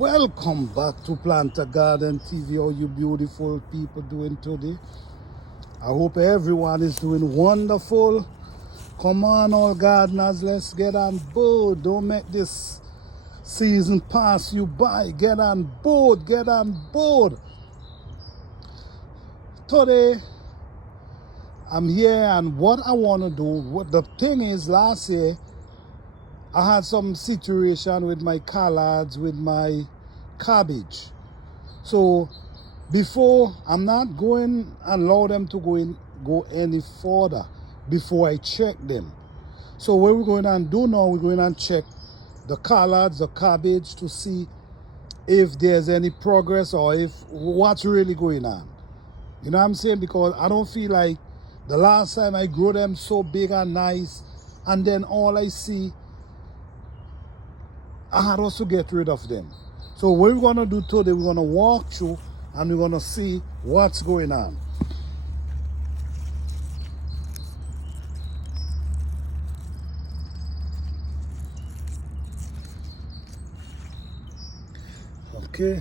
Welcome back to Planter Garden TV. How you beautiful people doing today? I hope everyone is doing wonderful. Come on, all gardeners, let's get on board. Don't make this season pass you by. Get on board, get on board. Today, I'm here, and what I want to do, the thing is, last year, I had some situation with my collards, with my cabbage. So before, I'm not going and allow them to go any further before I check them. So what we're going to do now, we're going to check the collards, the cabbage, to see if there's any progress or if what's really going on. You know what I'm saying? Because I don't feel like the last time I grew them so big and nice, and then all I see, I had also get rid of them. So what we're gonna do today, we're gonna walk through and we're gonna see what's going on. Okay.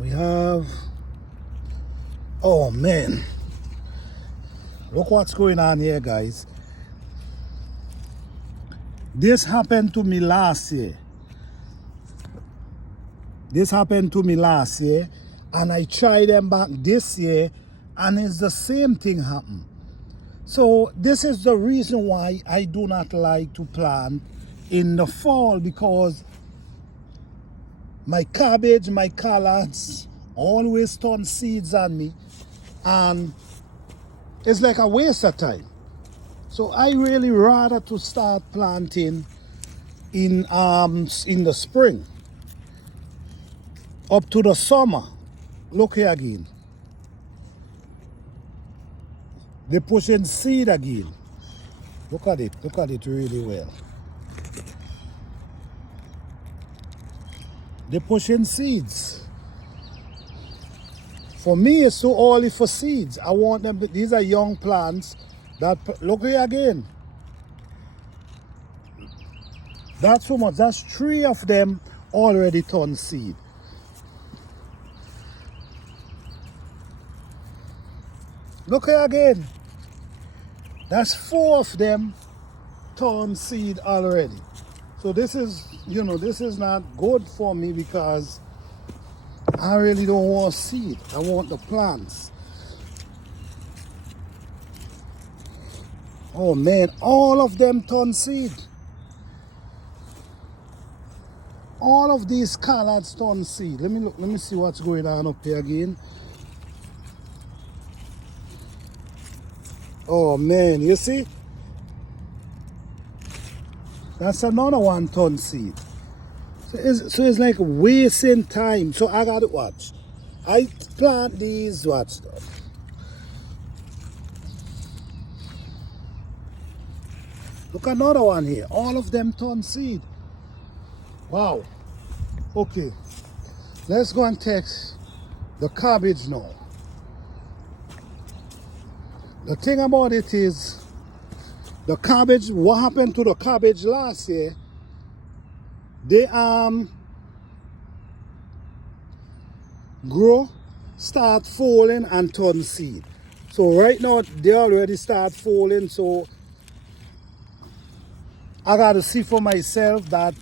We have, oh man, look what's going on here, guys. This happened to me last year. This happened to me last year, and I tried them back this year, and it's the same thing happened. So this is the reason why I do not like to plant in the fall, because my cabbage, my collards always turn seeds on me, and it's like a waste of time. So I really rather to start planting in the spring up to the summer. Look here again. They're pushing seed again. Look at it really well. They're pushing seeds. For me, it's too early for seeds. I want them, these are young plants that, look here again. That's so much, that's 3 of them already turned seed. Look here again. That's 4 of them turned seed already. So this is, this is not good for me, because I really don't want seed. I want the plants. Oh man, all of them turn seed. All of these collards turn seed. Let me see what's going on up here again. Oh man, you see? That's another one turn seed. So it's like wasting time. So I gotta watch. I plant these, watch. Look, another one here. All of them turn seed. Wow. Okay. Let's go and test the cabbage now. The thing about it is, the cabbage, what happened to the cabbage last year, they grow, start falling and turn seed. So right now they already start falling, so I gotta see for myself that,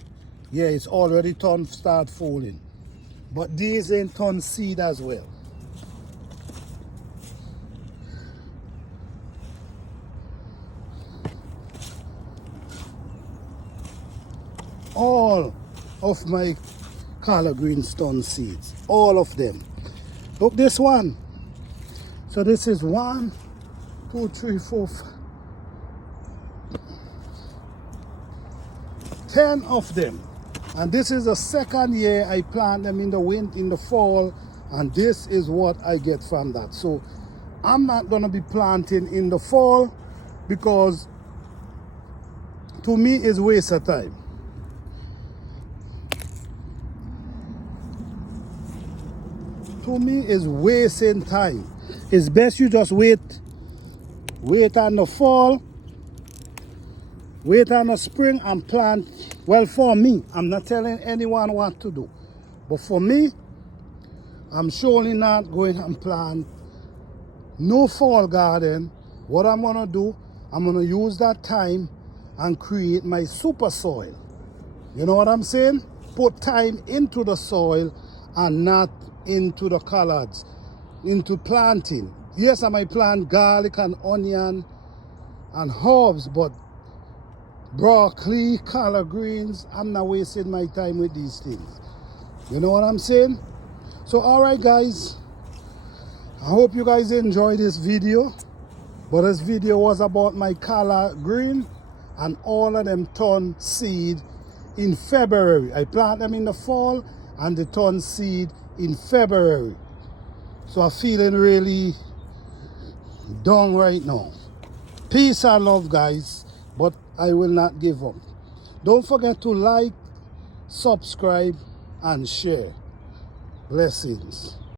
yeah, it's already start falling. But these ain't turn seed as well. All of my collard greens turn seeds. All of them. Look, this one. So this is 1, 2, 3, 4, 5. 10 of them. And this is the second year I plant them in the fall, and this is what I get from that. So I'm not gonna be planting in the fall, because to me it's waste of time. To me is wasting time. It's best you just wait on the fall, wait on the spring, and plant Well, for me, I'm not telling anyone what to do. But for me, I'm surely not going and plant no fall garden. What I'm gonna do, I'm gonna use that time and create my super soil. You know what I'm saying? Put time into the soil and not into the collards, into planting. Yes, I might plant garlic and onion and herbs, but broccoli, collard greens, I'm not wasting my time with these things. You know what I'm saying? So, all right, guys, I hope you guys enjoyed this video. But this video was about my collard green, and all of them turn seed in February. I plant them in the fall and they turn seed in February. So I'm feeling really down right now. Peace and love, guys, but I will not give up. Don't forget to like, subscribe, and share. Blessings.